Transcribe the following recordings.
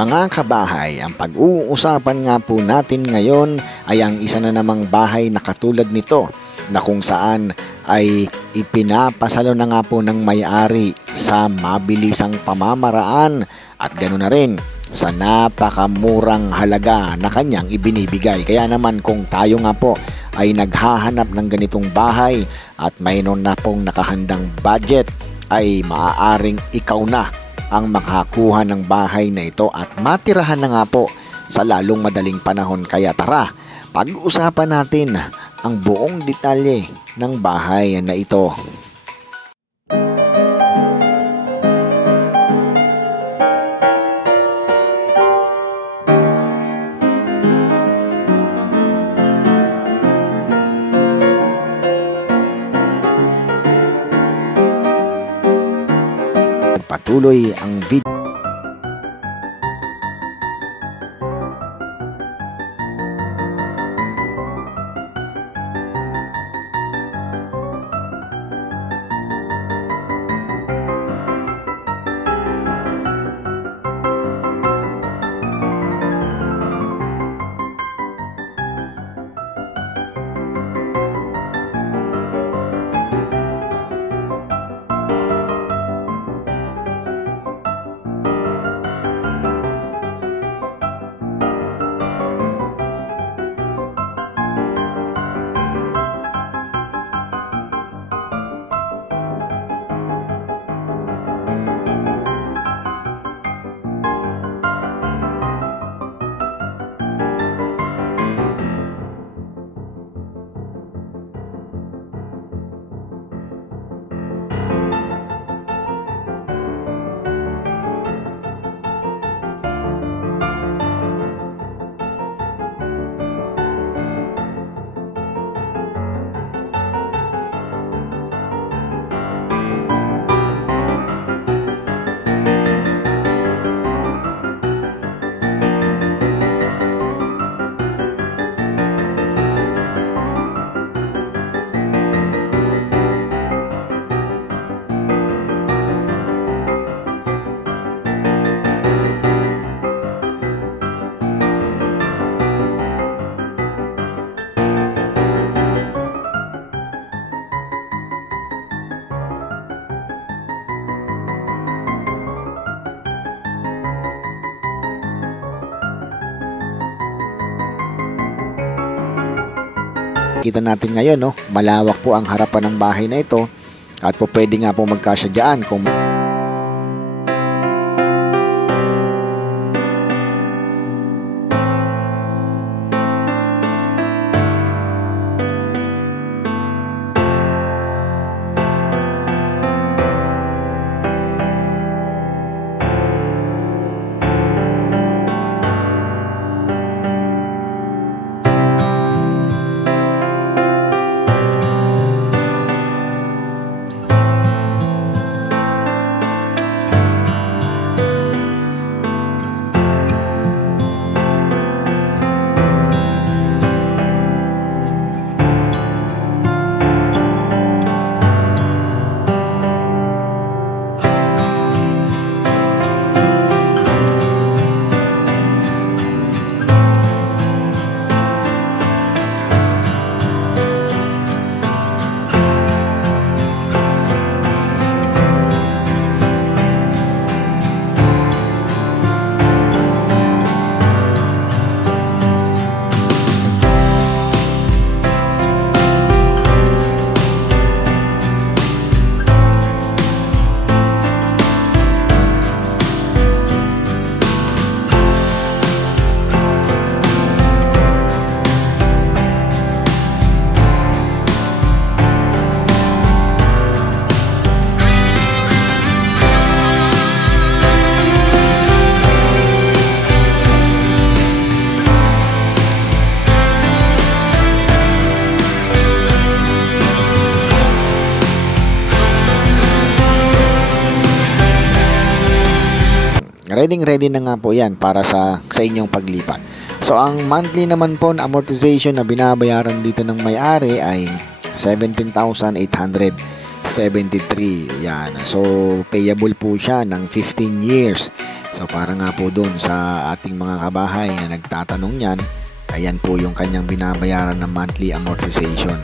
Mga kabahay, ang pag-uusapan nga po natin ngayon ay ang isa na namang bahay na katulad nito na kung saan ay ipinapasalo na nga po ng may-ari sa mabilisang pamamaraan at ganoon na rin sa napakamurang halaga na kanyang ibinibigay. Kaya naman kung tayo nga po ay naghahanap ng ganitong bahay at mayroon na pong nakahandang budget, ay maaaring ikaw na ang makakuha ng bahay na ito at matirahan na nga po sa lalong madaling panahon. Kaya tara, pag-usapan natin ang buong detalye ng bahay na ito. Patuloy ang video. Kita natin ngayon, no, malawak po ang harapan ng bahay na ito at po pwede nga po magkasya dyan kung ready na nga po yan para sa inyong paglipat. So ang monthly naman po na amortization na binabayaran dito ng may-ari ay 17,800 73. Yan. So, payable po siya ng 15 years. So, para nga po doon sa ating mga kabahay na nagtatanong yan, ayan po yung kanyang binabayaran na monthly amortization.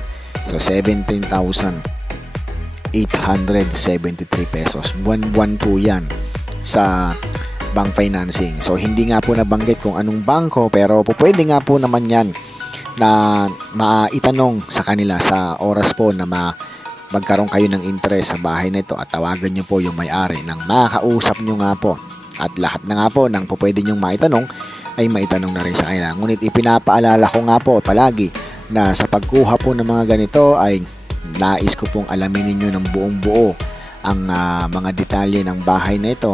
So, 17,873 pesos. Buwan-buwan po yan sa bank financing. So, hindi nga po nabanggit kung anong bangko, pero po pwede nga po naman yan na maitanong sa kanila sa oras po na magkaroon kayo ng interest sa bahay nito at tawagan nyo po yung may-ari nang makakausap nyo nga po. At lahat na nga po nang po pwede nyong maitanong ay maitanong na rin sa kanila. Ngunit ipinapaalala ko nga po palagi na sa pagkuha po ng mga ganito ay nais ko pong alamin ninyo ng buong buo ang mga detalye ng bahay na ito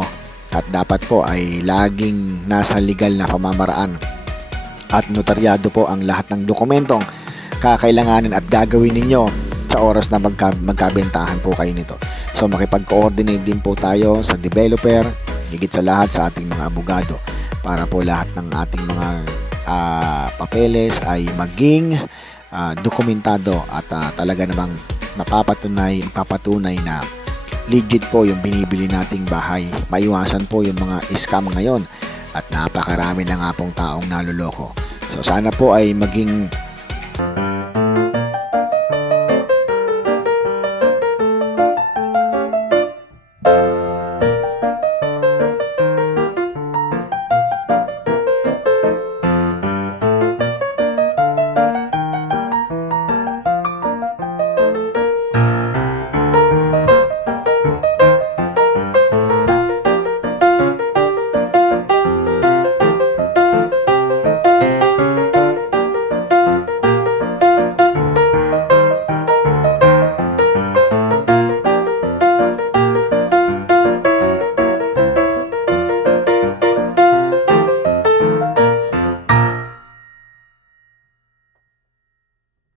at dapat po ay laging nasa legal na pamamaraan at notaryado po ang lahat ng dokumentong kakailanganin at gagawin ninyo sa oras na magkabentahan po kayo nito. So makipag-coordinate din po tayo sa developer, higit sa lahat sa ating mga abogado para po lahat ng ating mga papeles ay maging dokumentado at talaga namang mapapatunay na legit po yung binibili nating bahay. Maiwasan po yung mga scam ngayon at napakarami na nga pong taong naluloko. So sana po ay maging